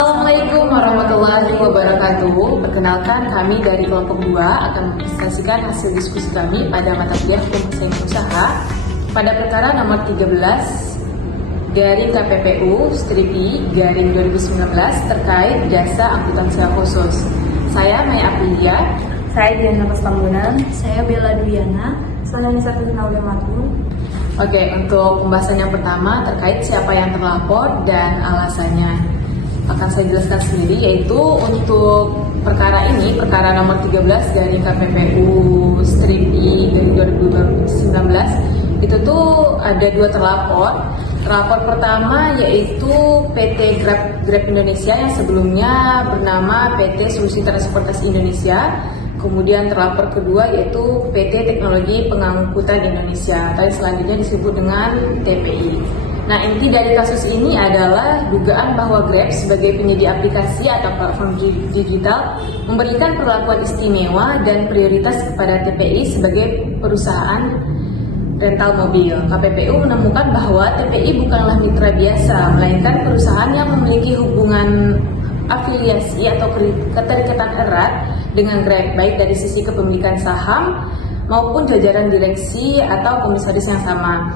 Assalamualaikum warahmatullahi wabarakatuh. Perkenalkan, kami dari kelompok 2 akan mempresentasikan hasil diskusi kami pada mata kuliah Hukum Persaingan Usaha pada perkara nomor 13 garing KPPU strip I garing 2019 terkait jasa angkutan sewa khusus. Saya Maya Aprilia. Saya Diana Pastambunan. Saya Bella Duyana. Saya Nisa Firnaula Matung. Oke, untuk pembahasan yang pertama terkait siapa yang terlapor dan alasannya akan saya jelaskan sendiri, yaitu untuk perkara ini, perkara nomor 13 dari KPPU strip I dari 2019, itu tuh ada 2 terlapor. Terlapor pertama yaitu PT Grab Indonesia yang sebelumnya bernama PT Solusi Transportasi Indonesia. Kemudian terlapor kedua yaitu PT Teknologi Pengangkutan Indonesia, atau selanjutnya disebut dengan TPI. Nah, inti dari kasus ini adalah dugaan bahwa Grab sebagai penyedia aplikasi atau platform digital memberikan perlakuan istimewa dan prioritas kepada TPI sebagai perusahaan rental mobil. KPPU menemukan bahwa TPI bukanlah mitra biasa, melainkan perusahaan yang memiliki hubungan afiliasi atau keterikatan erat dengan Grab, baik dari sisi kepemilikan saham maupun jajaran direksi atau komisaris yang sama.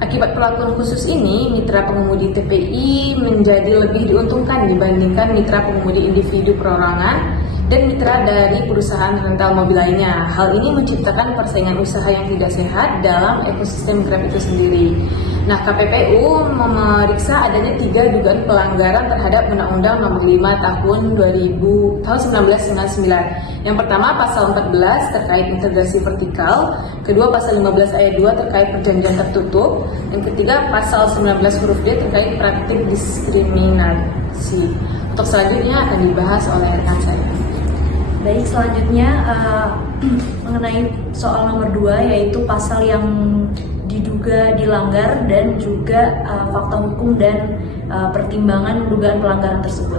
Akibat perlakuan khusus ini, mitra pengemudi TPI menjadi lebih diuntungkan dibandingkan mitra pengemudi individu perorangan dan mitra dari perusahaan rental mobil lainnya. Hal ini menciptakan persaingan usaha yang tidak sehat dalam ekosistem Grab itu sendiri. Nah, KPPU memeriksa adanya 3 dugaan pelanggaran terhadap Undang-Undang Nomor 5 tahun 1999. Yang pertama, pasal 14 terkait integrasi vertikal, kedua pasal 15 ayat 2 terkait perjanjian tertutup, yang ketiga pasal 19 huruf D terkait praktik diskriminasi. Untuk selanjutnya akan dibahas oleh rekan saya. Baik, selanjutnya mengenai soal nomor 2, yaitu pasal yang diduga dilanggar dan juga fakta hukum dan pertimbangan dugaan pelanggaran tersebut.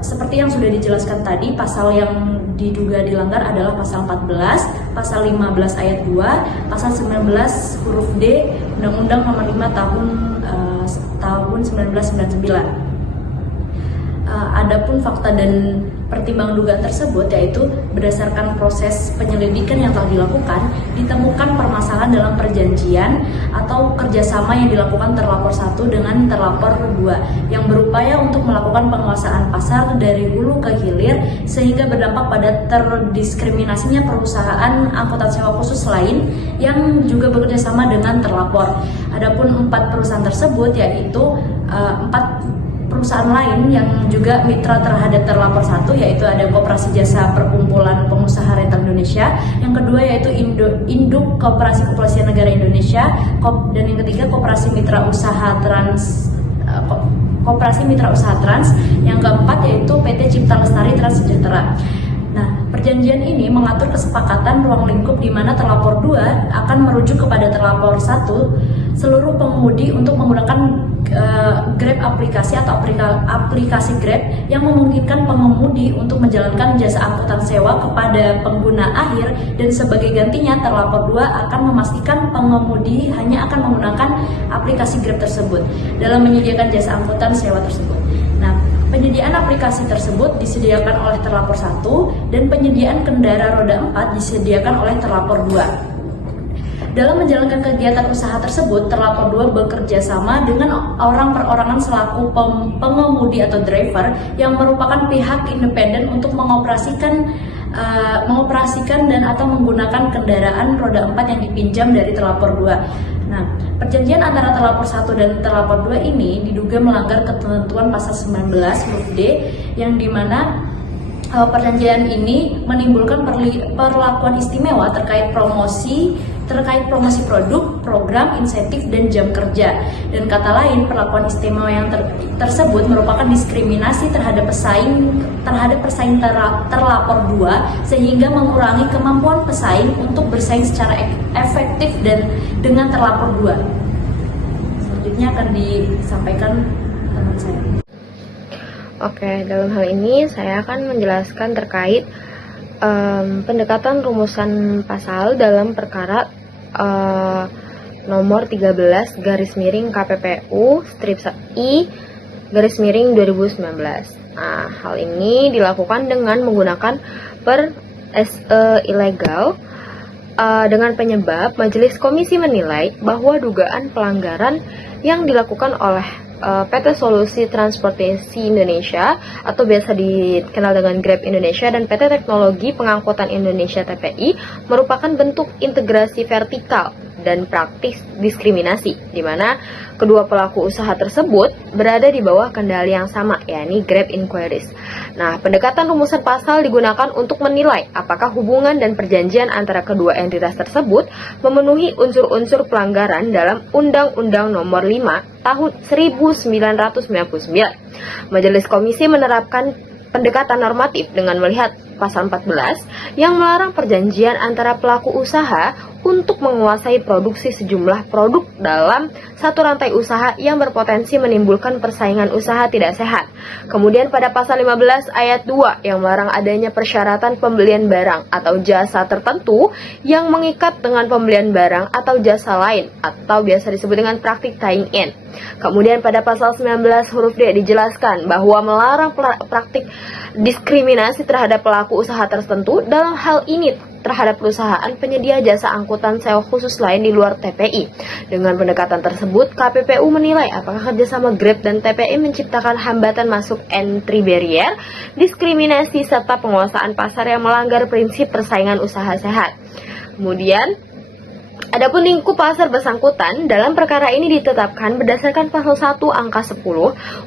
Seperti yang sudah dijelaskan tadi, pasal yang diduga dilanggar adalah pasal 14, pasal 15 ayat 2, pasal 19 huruf D Undang-Undang Nomor 5 tahun 1999. Adapun fakta dan pertimbangan dugaan tersebut, yaitu berdasarkan proses penyelidikan yang telah dilakukan, ditemukan permasalahan dalam perjanjian atau kerjasama yang dilakukan terlapor 1 dengan terlapor 2 yang berupaya untuk melakukan penguasaan pasar dari hulu ke hilir sehingga berdampak pada terdiskriminasinya perusahaan angkutan sewa khusus lain yang juga bekerjasama dengan terlapor. Adapun 4 perusahaan tersebut, yaitu 4 perusahaan lain yang juga mitra terhadap terlapor 1, yaitu ada Koperasi Jasa Perkumpulan Pengusaha Rental Indonesia, yang kedua yaitu Induk Koperasi Kepolisian Negara Indonesia, dan yang ketiga Koperasi Mitra Usaha Trans, yang keempat yaitu PT Cipta Lestari Trans Sejahtera. Nah, perjanjian ini mengatur kesepakatan ruang lingkup di mana terlapor 2 akan merujuk kepada terlapor 1 seluruh pengemudi untuk menggunakan Grab aplikasi atau aplikasi Grab yang memungkinkan pengemudi untuk menjalankan jasa angkutan sewa kepada pengguna akhir, dan sebagai gantinya terlapor 2 akan memastikan pengemudi hanya akan menggunakan aplikasi Grab tersebut dalam menyediakan jasa angkutan sewa tersebut. Nah, penyediaan aplikasi tersebut disediakan oleh terlapor 1 dan penyediaan kendaraan roda 4 disediakan oleh terlapor 2. Dalam menjalankan kegiatan usaha tersebut, terlapor 2 bekerja sama dengan orang perorangan selaku pengemudi atau driver yang merupakan pihak independen untuk mengoperasikan dan atau menggunakan kendaraan roda 4 yang dipinjam dari terlapor 2. Nah, perjanjian antara terlapor 1 dan terlapor 2 ini diduga melanggar ketentuan pasal 19 huruf D, yang dimana perjanjian ini menimbulkan perlakuan istimewa terkait promosi produk, program, insentif, dan jam kerja. Dan kata lain, perlakuan istimewa yang tersebut merupakan diskriminasi terhadap pesaing terlapor 2 sehingga mengurangi kemampuan pesaing untuk bersaing secara efektif dan dengan terlapor 2. Selanjutnya akan disampaikan teman saya. Oke, dalam hal ini saya akan menjelaskan terkait pendekatan rumusan pasal dalam perkara nomor 13 garis miring KPPU strip I 2019. Nah, hal ini dilakukan dengan menggunakan per SE ilegal dengan penyebab Majelis Komisi menilai bahwa dugaan pelanggaran yang dilakukan oleh PT Solusi Transportasi Indonesia atau biasa dikenal dengan Grab Indonesia dan PT Teknologi Pengangkutan Indonesia TPI merupakan bentuk integrasi vertikal dan praktis diskriminasi, di mana kedua pelaku usaha tersebut berada di bawah kendali yang sama, yakni Grab Inquiries. Nah, pendekatan rumusan pasal digunakan untuk menilai apakah hubungan dan perjanjian antara kedua entitas tersebut memenuhi unsur-unsur pelanggaran dalam Undang-Undang Nomor 5 Tahun 1999. Majelis Komisi menerapkan pendekatan normatif dengan melihat pasal 14 yang melarang perjanjian antara pelaku usaha untuk menguasai produksi sejumlah produk dalam satu rantai usaha yang berpotensi menimbulkan persaingan usaha tidak sehat. Kemudian pada pasal 15 ayat 2 yang melarang adanya persyaratan pembelian barang atau jasa tertentu yang mengikat dengan pembelian barang atau jasa lain atau biasa disebut dengan praktik tying in. Kemudian pada pasal 19 huruf D dijelaskan bahwa melarang praktik diskriminasi terhadap pelaku usaha tertentu, dalam hal ini terhadap perusahaan penyedia jasa angkutan sewa khusus lain di luar TPI. Dengan pendekatan tersebut, KPPU menilai apakah kerjasama Grab dan TPI menciptakan hambatan masuk entry barrier, diskriminasi, serta penguasaan pasar yang melanggar prinsip persaingan usaha sehat. Kemudian, adapun lingkup pasar bersangkutan dalam perkara ini ditetapkan berdasarkan pasal 1 angka 10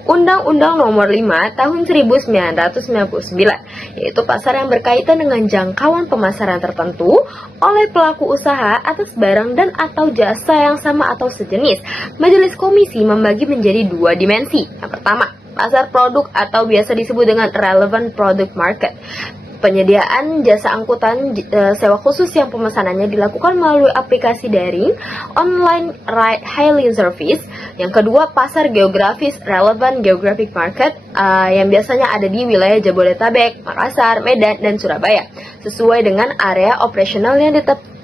Undang-Undang Nomor 5 Tahun 1999, yaitu pasar yang berkaitan dengan jangkauan pemasaran tertentu oleh pelaku usaha atas barang dan atau jasa yang sama atau sejenis. Majelis Komisi membagi menjadi dua dimensi. Yang pertama, pasar produk atau biasa disebut dengan relevant product market. Penyediaan jasa angkutan sewa khusus yang pemesanannya dilakukan melalui aplikasi daring, online ride hailing service. Yang kedua, pasar geografis relevant geographic market yang biasanya ada di wilayah Jabodetabek, Makassar, Medan, dan Surabaya, sesuai dengan area operasional yang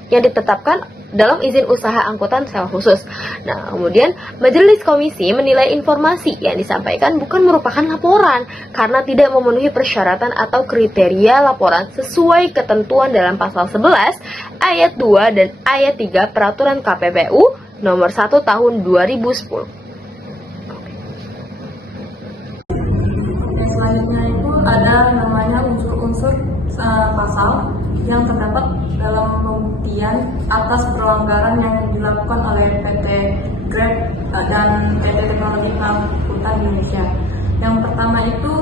ditetapkan dalam izin usaha angkutan sewa khusus. Nah, kemudian Majelis Komisi menilai informasi yang disampaikan bukan merupakan laporan karena tidak memenuhi persyaratan atau kriteria laporan sesuai ketentuan dalam pasal 11 ayat 2 dan ayat 3 Peraturan KPPU Nomor 1 Tahun 2010. Selanjutnya itu ada namanya unsur-unsur pasal yang terdapat dalam pembuktian atas pelanggaran yang dilakukan oleh PT Grab dan PT Teknologi Pengangkutan Indonesia. Yang pertama itu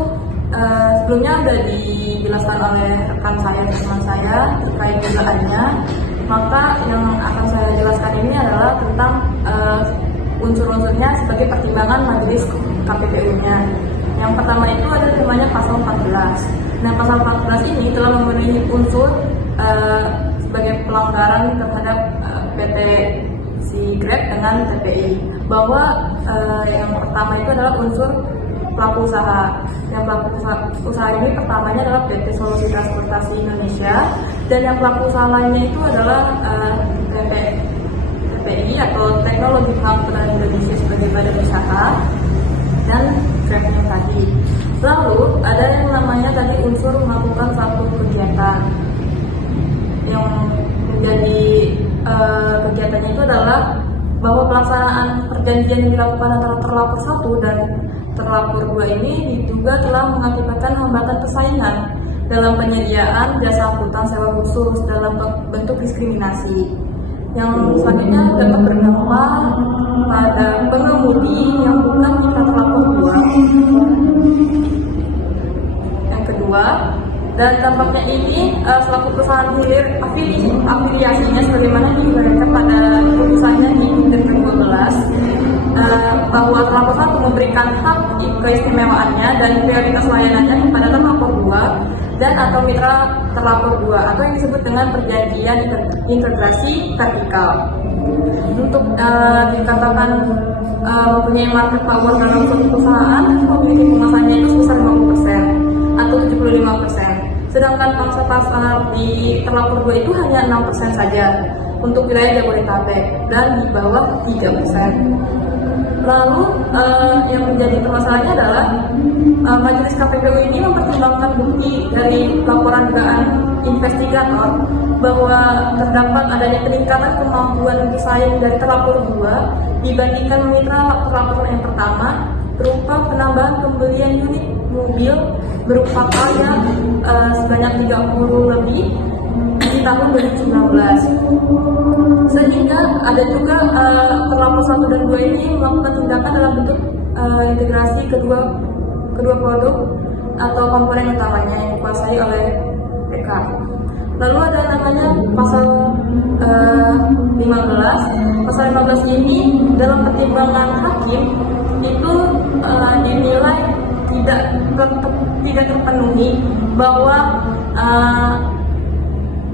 sebelumnya sudah dijelaskan oleh rekan saya dan teman saya terkait dugaannya. Maka yang akan saya jelaskan ini adalah tentang unsur-unsurnya sebagai pertimbangan majelis KPPU-nya. Yang pertama itu ada namanya pasal 14. Nah, pasal 14 ini telah memenuhi unsur sebagai pelanggaran terhadap PT si Grab dengan TPI, bahwa yang pertama itu adalah unsur pelaku usaha. Yang pelaku usaha ini pertamanya adalah PT Solusi Transportasi Indonesia, dan yang pelaku usaha lainnya itu adalah TPI atau Teknologi Pengangkutan Indonesia sebagai badan usaha, dan Grab-nya tadi. Lalu ada yang namanya tadi unsur melakukan satu kegiatan yang menjadi kegiatannya itu adalah bahwa pelaksanaan perjanjian yang dilakukan antara terlapor 1 dan terlapor 2 ini diduga telah mengakibatkan hambatan persaingan dalam penyediaan jasa angkutan sewa khusus dalam bentuk diskriminasi. Yang selanjutnya dapat berdampak pada pengemudi yang bukan mitra terlapor 2. Yang kedua, dan dampaknya ini selaku perusahaan hilir afiliasinya sebagaimana diuraikan pada keputusannya di Indra 12 bahwa terlapor 1 memberikan hak keistimewaannya dan prioritas layanannya kepada terlapor 2 dan atau mitra terlapor 2 atau yang disebut dengan perjanjian integrasi vertikal. Untuk dikatakan mempunyai market power dalam suatu perusahaan, memiliki pemasarannya itu sebesar 50% atau 75%. Sedangkan pangsa pasar di terlapor 2 itu hanya 6% saja untuk wilayah Jabodetabek dan di bawah 3%. Lalu yang menjadi permasalahannya adalah Majelis KPPU ini mempertimbangkan bukti dari laporan dugaan investigator bahwa terdapat adanya peningkatan kemampuan bersaing dari terlapor 2 dibandingkan mitra terlapor yang pertama berupa penambahan pembelian unit mobil berupa kaya sebanyak 30 lebih di tahun 2019. Sehingga ada juga terlapor 1 dan 2 ini melakukan tindakan dalam bentuk integrasi kedua produk atau komponen utamanya yang dikuasai oleh PK. Lalu ada namanya pasal 15. Pasal 15 ini dalam pertimbangan hakim itu dinilai tidak terpenuhi bahwa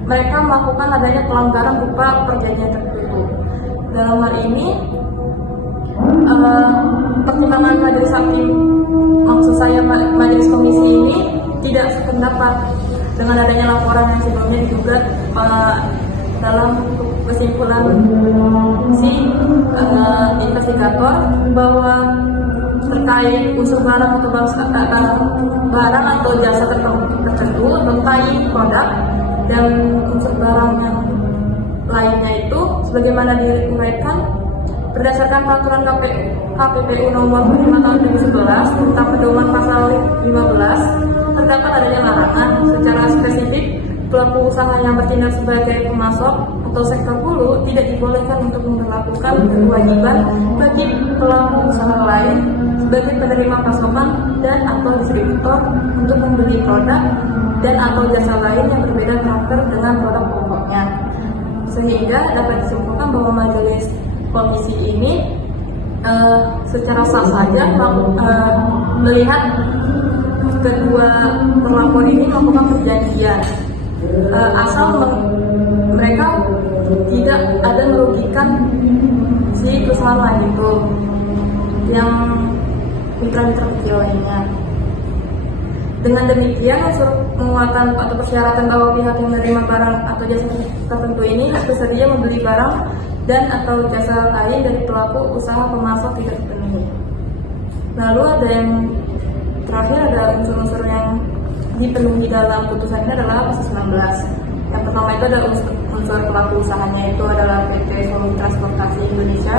mereka melakukan adanya pelanggaran berupa perjanjian tertutup. Dalam hal ini pertimbangan majelis hakim, maksud saya majelis komisi ini tidak sependapat dengan adanya laporan yang sebelumnya digugat dalam kesimpulan si investigator bahwa terkait unsur barang atau jasa tertentu terkait produk dan unsur barang yang lainnya itu sebagaimana diuraikan berdasarkan peraturan KPPU nomor 5 tahun 2011 tentang pedoman pasal 15 terdapat adanya larangan secara spesifik pelaku usaha yang bertindak sebagai pemasok atau sektor hulu tidak dibolehkan untuk memperlakukan kewajiban bagi pelaku usaha lain sebagai penerima pasokan dan atau distributor untuk membeli produk dan atau jasa lain yang berbeda karakter dengan produk pokoknya. Sehingga dapat disimpulkan bahwa majelis komisi ini secara sah saja melihat kedua terlapor ini melakukan perjanjian asal mereka tidak ada merugikan si perusahaan lain itu yang mitra-mitra kecil lainnya. Dengan demikian, unsur penguatan atau persyaratan bahwa pihak yang menerima barang atau jasa tertentu ini bersedia membeli barang dan atau jasa lain dari pelaku usaha pemasok tidak terpenuhi. Lalu ada yang terakhir, ada unsur-unsur yang dipenuhi dalam putusan ini adalah pasal 19. Yang pertama itu ada unsur pelaku usahanya, itu adalah PT Volume Transportasi Indonesia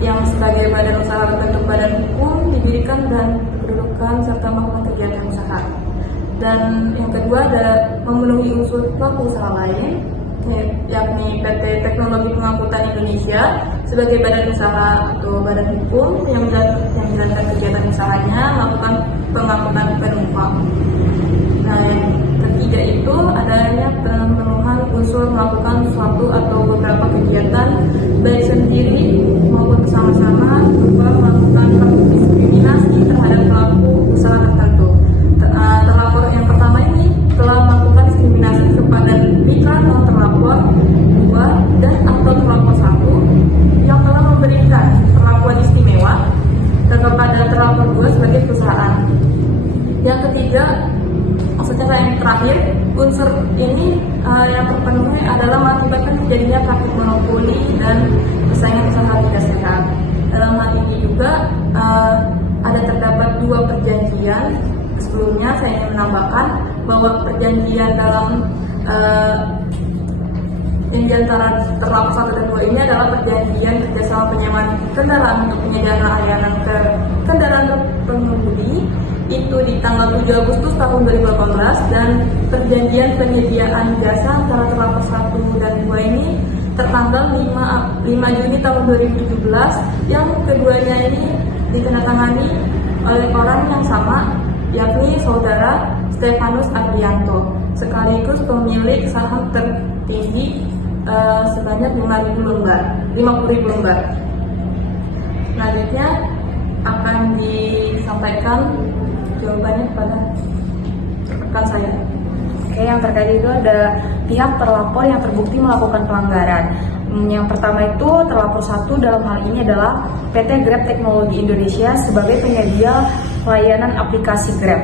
yang sebagai badan usaha berbentuk badan hukum didirikan dan berkedudukan serta melakukan kegiatan usaha. Dan yang kedua ada memenuhi unsur pelaku usaha lain, yakni PT Teknologi Pengangkutan Indonesia sebagai badan usaha atau badan hukum yang menjalankan kegiatan usahanya melakukan pengangkutan penumpang. Nah, yang ketiga itu adanya pemenuhan unsur melakukan suatu atau beberapa kegiatan baik sendiri maupun bersama-sama berupa melakukan diskriminasi terhadap pelaku usaha tertentu. Terlapor yang pertama ini telah melakukan diskriminasi kepada mitra non terlapor 2 dan atau terlapor 1 yang telah memberikan perlakuan istimewa kepada terlapor 2 sebagai perusahaan. Yang ketiga, maksudnya yang terakhir, unsur ini yang terpenuhi adalah mengakibatkan terjadinya praktik monopoli dan persaingan usaha tidak sehat. Dalam hal ini juga ada terdapat 2 perjanjian. Sebelumnya saya ingin menambahkan bahwa perjanjian dalam yang diantara terlapor 1 dan 2 ini adalah perjanjian kerjasama penyewaan kendaraan untuk penyediaan layanan ke kendaraan pengemudi itu di tanggal 7 Agustus tahun 2018, dan perjanjian penyediaan jasa antara terlapor 1 dan 2 ini tertanggal 5 Juni tahun 2017 yang keduanya ini ditandatangani oleh orang yang sama, yakni saudara Stefanus Adrianto sekaligus pemilik saham tertinggi sebanyak 50.000 lembar. Selanjutnya akan disampaikan jawabannya kepada rekan saya. Oke, yang terkait itu ada pihak terlapor yang terbukti melakukan pelanggaran. Yang pertama itu terlapor 1 dalam hal ini adalah PT Grab Teknologi Indonesia sebagai penyedia layanan aplikasi Grab.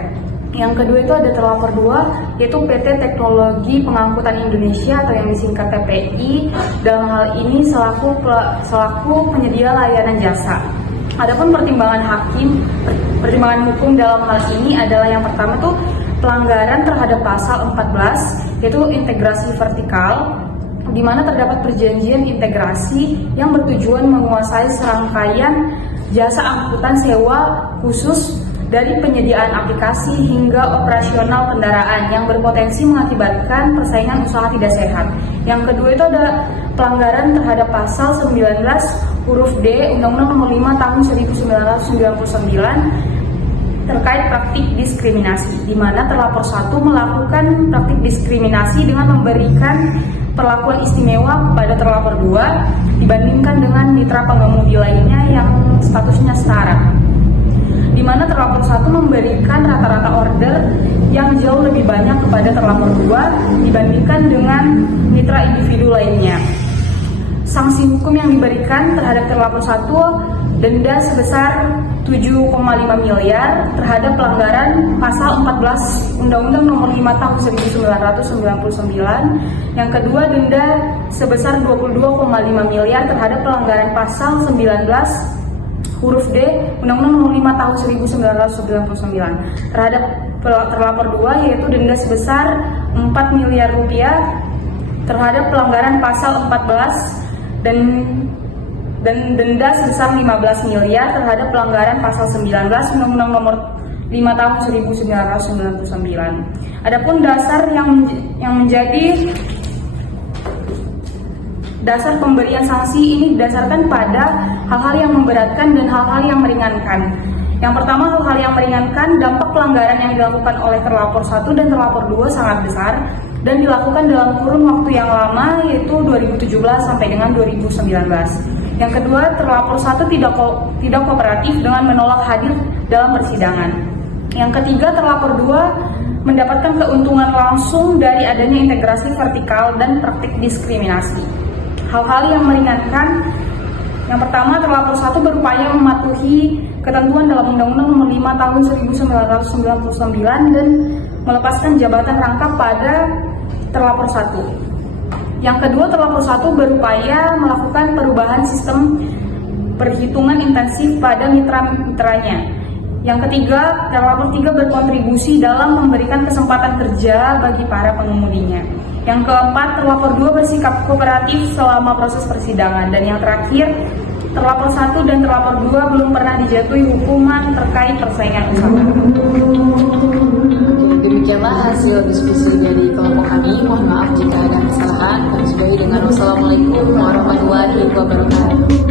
Yang kedua itu ada terlapor 2 yaitu PT Teknologi Pengangkutan Indonesia atau yang disingkat TPI dalam hal ini selaku penyedia layanan jasa. Adapun pertimbangan hukum dalam hal ini adalah yang pertama tuh pelanggaran terhadap pasal 14 yaitu integrasi vertikal, di mana terdapat perjanjian integrasi yang bertujuan menguasai serangkaian jasa angkutan sewa khusus dari penyediaan aplikasi hingga operasional kendaraan yang berpotensi mengakibatkan persaingan usaha tidak sehat. Yang kedua itu ada pelanggaran terhadap pasal 19 huruf D Undang-Undang Nomor 5 Tahun 1999 terkait praktik diskriminasi, di mana terlapor 1 melakukan praktik diskriminasi dengan memberikan perlakuan istimewa kepada terlapor 2 dibandingkan dengan mitra pengemudi lainnya yang statusnya setara, di mana terlapor 1 memberikan rata-rata order yang jauh lebih banyak kepada terlapor 2 dibandingkan dengan mitra individu lainnya. Sanksi hukum yang diberikan terhadap terlapor 1 denda sebesar 7,5 miliar terhadap pelanggaran pasal 14 Undang-Undang Nomor 5 Tahun 1999. Yang kedua, denda sebesar 22,5 miliar terhadap pelanggaran pasal 19 huruf D Undang-Undang Nomor 5 Tahun 1999 terhadap terlapor 2, yaitu denda sebesar 4 miliar rupiah terhadap pelanggaran pasal 14 dan denda sebesar 15 miliar terhadap pelanggaran pasal 19 Undang-Undang Nomor 5 Tahun 1999. Adapun dasar yang menjadi dasar pemberian sanksi ini didasarkan pada hal-hal yang memberatkan dan hal-hal yang meringankan. Yang pertama, hal-hal yang meringankan, dampak pelanggaran yang dilakukan oleh terlapor 1 dan terlapor 2 sangat besar dan dilakukan dalam kurun waktu yang lama, yaitu 2017 sampai dengan 2019. Yang kedua, terlapor 1 tidak kooperatif dengan menolak hadir dalam persidangan. Yang ketiga, terlapor 2 mendapatkan keuntungan langsung dari adanya integrasi vertikal dan praktik diskriminasi. Hal-hal yang meringankan, yang pertama, terlapor 1 berupaya mematuhi ketentuan dalam Undang-Undang Nomor 5 Tahun 1999 dan melepaskan jabatan rangkap pada terlapor 1. Yang kedua, terlapor 1 berupaya melakukan perubahan sistem perhitungan intensif pada mitra-mitranya. Yang ketiga, terlapor 3 berkontribusi dalam memberikan kesempatan kerja bagi para pengemudinya. Yang keempat, terlapor 2 bersikap kooperatif selama proses persidangan. Dan yang terakhir, terlapor 1 dan terlapor 2 belum pernah dijatuhi hukuman terkait persaingan usaha. Demikianlah hasil diskusi dari kelompok kami. Mohon maaf jika ada kesalahan. Kami sudahi dengan wassalamualaikum warahmatullahi wabarakatuh.